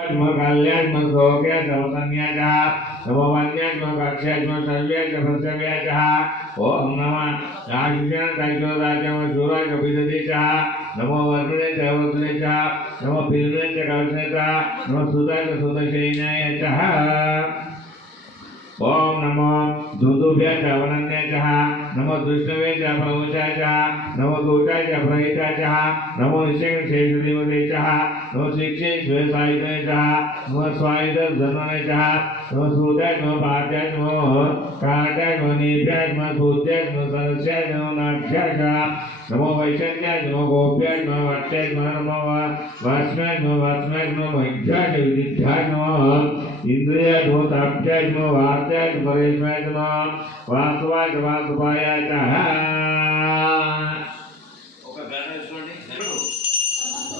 कल्याण भोग्य सौसन्याचा नमोवन्यात्म कक्षात्म सर्व्याच भस्व्याचा ओम नमः आशिषण तैजोदाचम सूरज कपिदेचा नमो वर्णेचा वर्णेचा नमो पिलनेचा कवचनेचा नमो सुदाच सुदशेनायचा ओम नमो दुदुभ्याचा वनन्याचा नमो दुष्णवेचा प्रवचाचा नमो गोटाचा प्रहिताचा नमो निषेक्षेषदेवतेचा नमो शिक्षे स्वसायुधनेचा नमो स्वायुध धननेचा नमो सूर्याच नमो पात्याच नमो काट्याच नमो निभ्याच नमो सूत्याच नमो सरस्याच नमो नाट्याच नमो वैशन्याच नमो गोप्याच नमो वट्याच नमो वास्म्याच नमो वास्म्याच नमो वैद्याच विद्याच नमो इंद्रियाच नमो ताप्याच नमो वार्त्याच परेश्म्याच नमो वासवाच वासुपायाच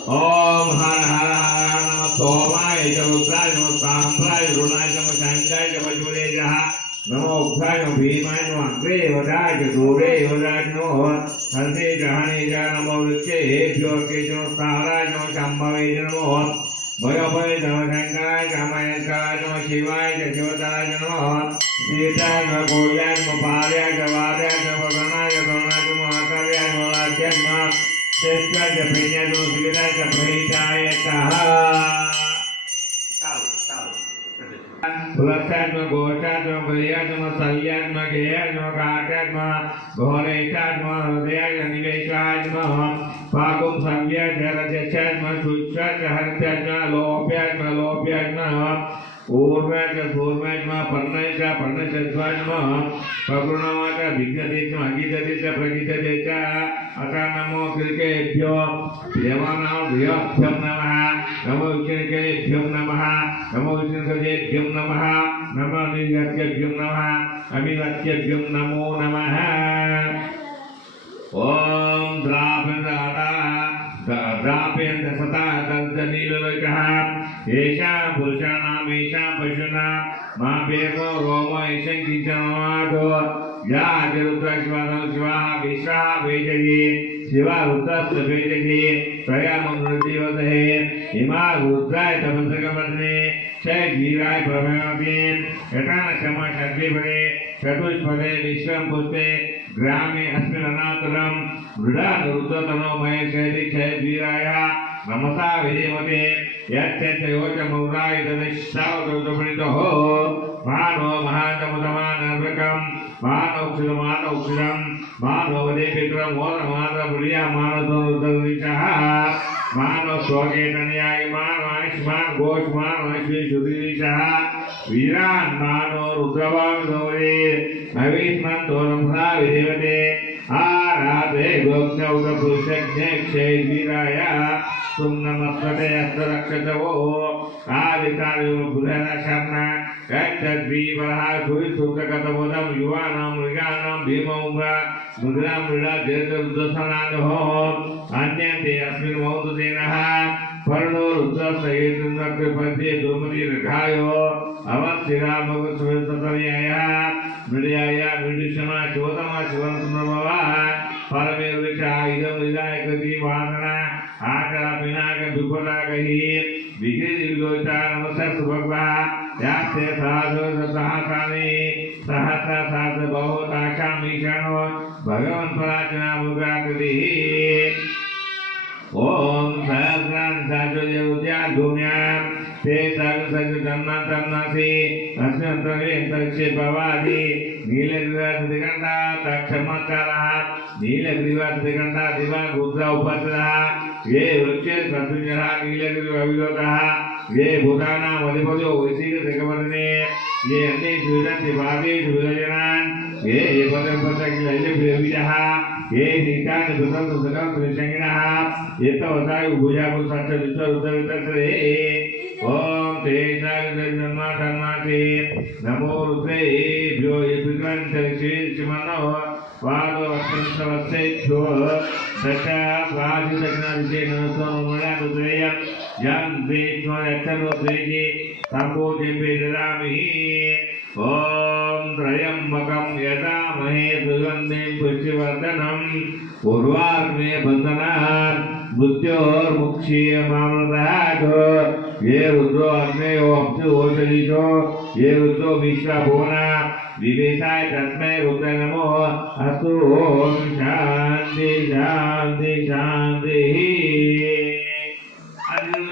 ओम हर हर हर नमः सोमाय रुद्राय नमः सांभ्राय रुणाय नमः शांताय मजूरेय नमो उग्राय नमः भीमाय नमः अग्रे वदाय दूरे वदाय नमः हंसे जहाने जा नमो वृक्षे हेभ्यो केशो साराय नमः शंभवे नमः भयभय नमः शंकराय कामयंकराय नमः शिवाय शिवताय नमः सीताय नमः गोल्याय नमः पार्याय वार्याय नमः गणाय गणाय नमः आकार्याय नमः लाज्याय नमः श्रेष्ठाय प्रेण्याय नमः सुविधाय प्रहिताय पुलस्यात्म गोष्ठात्म प्रियात्म सल्यात्म गेयात्म काट्यात्म घोरेशात्म हृदयाय निवेशात्म पाकुम संव्याय रजस्यात्म शुच्याच हर्त्यात्म लोप्यात्म लोप्यात्म ऊर्व्याच सूर्व्यात्म पर्णयचा पर्णशस्वात्म पकृणवाच विज्ञतेत्म अगिततेच प्रगिततेच अथा नमो कृकेभ्यो देवानां धियभ्यं नमः नमो विष्णुकेभ्यं नमः नमो विष्णुकेभ्यं नमः नमो निगत्यभ्यं नमः अमिगत्यभ्यं नमो नमः ओम द्रापेन्द्र सता दन्तनीललोचः येषा पुरुषाणाम् येषा पशूनां मा बेगो रोमो येषं किञ्चनमादो या रुद्रशिवानो शिवाः विश्वाः वेजये शिवा रुद्रस्य वेजये त्रयामृतदिवसे इमा रुद्राय तपसकपत्ने क्षयजीराय प्रभवते यथानक्षमा षड्विपदे चतुष्पदे विश्वं पुष्टे ग्रामे अस्मिन् अनातुरं मृडा रुद्रतनो महेशेति क्षयजीराय नमसा विधेमते यच्चयोचमुद्राय तदिष्टावतोपणितो मानो महातमतमानर्वकं मानौक्षिरं मानवदेपित्रं मोदमानप्रिया मानसोरुद्रविचः मानव स्वकेतन्याय मानव आयुष्मान घोष मानव आयुष्य सुधीरिशः वीरान् मानो रुद्रवांसोरे अविस्मन्तोरंसा विधेवते आराधे गोप्तौतपुरुषज्ञक्षैवीराय तुम नमस्ते अस्तरक्षतवो आदितायो बुधनशम्ना कच्चद्वीपः सुविसुखकतवदं युवानां मृगाणां भीमौग्रा मुद्रां मृडा दीर्घरुद्रसनादः अन्यन्ते अस्मिन् मौतुतेनः पर्णो रुद्रसहितनकृपद्ये दुर्मतिर्घायो अवत्सिरामगुसुततर्याय मृडयाय मृडुषमा शिवतमा शिवन्तमवा परमे वृक्षा इदं विदाय कृति वादना आकरा पिनाक विपदाकहि विकृतिविलोचा नमस्कार सुभगवा यास्ते साधु सहस्राणि सहस्र बहुताक्षां मीशानो भगवन् पराचना मुद्राकृतिः ओम सहस्रान् सहस्रदेवत्या धूम्यां ते सहस्रजन्मतन्नसि अस्मिन्नन्तरे तक्षे भवादि नीलग्रीवादिगण्डा तक्षमच्चारः नीलग्रीवादिगण्डा दिवा रुद्र उपचरः ये वृक्षे सत्विजः नीलग्रीवविलोकः ये भूतानां अधिपतो वैशिकशकवर्णे ये अन्ये सुविदन्ति भावेषु विरजनान् ये पदपदकिलैलभिरविजः ये नीतानि सुतन्तु सुतन्तु निषङ्गिणः एतवतायु भुजागु सच्च विश्वरुद्रवितस्रे ओम तेजागन्माधन्माते नमो रुद्रेभ्यो यद्विक्रन्तरिषिमनो वादवस्तवस्तेभ्यो दशा वादिदग्नादिशे नमस्वमोमया रुद्रेयं यं द्वेष्मो यत्तरुद्रेये सम्भोजेभ्ये ददामि ओम त्रयंबकं यदामहे सुगन्धिं पुष्टिवर्धनं पूर्वाग्ने बन्धनात् मृत्योर्मुक्षीयमामृतात् ये रुद्रो अग्नेयो अप्सु ओषधीशो ये रुद्रो विश्वभुवना विवेशाय तस्मै रुद्र नमो अस्तु ओम शांति शांति शांति అది